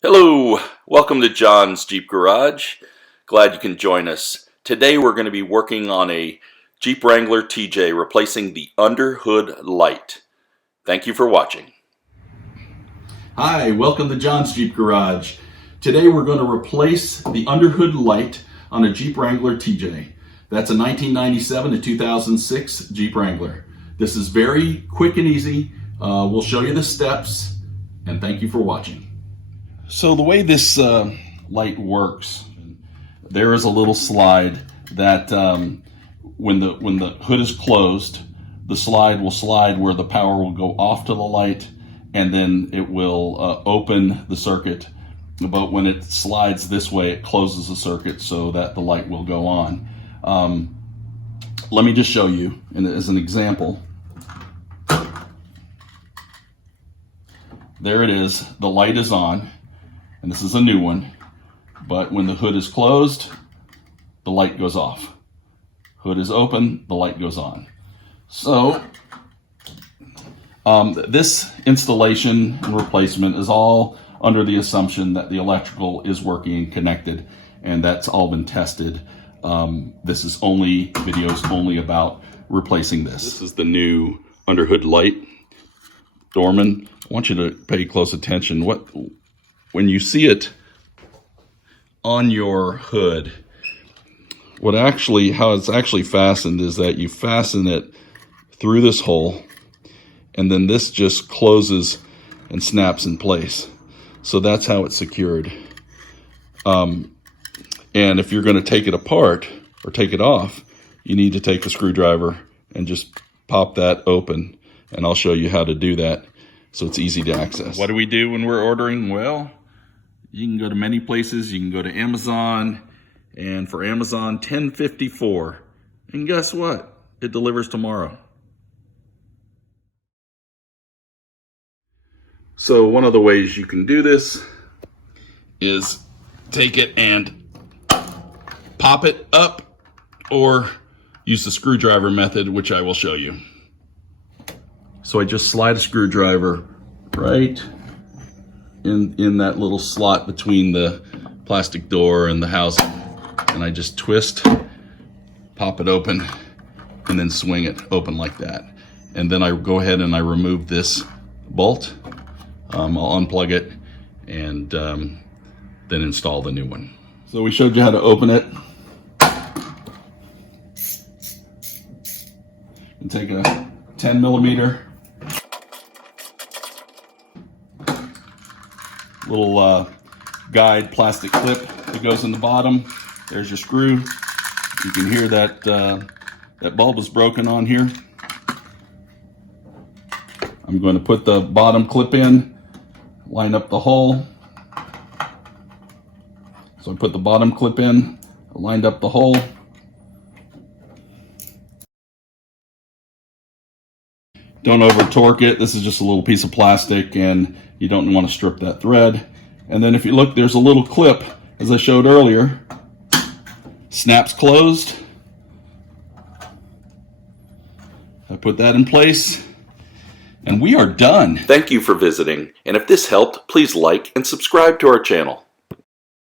Hello, welcome to John's Jeep Garage. Glad you can join us. Today we're going to be working on a Jeep Wrangler TJ replacing the Underhood light. Thank you for watching. Hi, welcome to John's Jeep Garage. Today we're going to replace the Underhood light on a Jeep Wrangler TJ. That's a 1997 to 2006 Jeep Wrangler. This is very quick and easy. We'll show you the steps, and thank you for watching. So the way this light works, there is a little slide that when the hood is closed, the slide will slide where the power will go off to the light, and then it will open the circuit. But when it slides this way, it closes the circuit so that the light will go on. Let me just show you, and as an example. There it is. The light is on. And this is a new one, but when the hood is closed, the light goes off. Hood is open, the light goes on. So this installation and replacement is all under the assumption that the electrical is working and connected, and that's all been tested. This is videos only about replacing this. This is the new Underhood light. Dorman, I want you to pay close attention. When you see it on your hood, how it's actually fastened is that you fasten it through this hole, and then this just closes and snaps in place. So that's how it's secured. And if you're going to take it apart or take it off, you need to take a screwdriver and just pop that open, and I'll show you how to do that so it's easy to access. What do we do when we're ordering? Well, you can go to many places. You can go to Amazon, and for Amazon, $10.54. And guess what? It delivers tomorrow. So one of the ways you can do this is take it and pop it up, or use the screwdriver method, which I will show you. So I just slide a screwdriver right in that little slot between the plastic door and the housing, and I just twist, pop it open, and then swing it open like that. And then I go ahead and I remove this bolt. I'll unplug it and then install the new one. So we showed you how to open it. And take a 10mm little guide plastic clip that goes in the bottom. There's your screw. You can hear that that bulb is broken on here. I'm going to put the bottom clip in, line up the hole. So I put the bottom clip in, lined up the hole. Don't over torque it. This is just a little piece of plastic, and you don't want to strip that thread. And then if you look, there's a little clip, as I showed earlier. Snaps closed. I put that in place, and we are done. Thank you for visiting, and if this helped, please like and subscribe to our channel.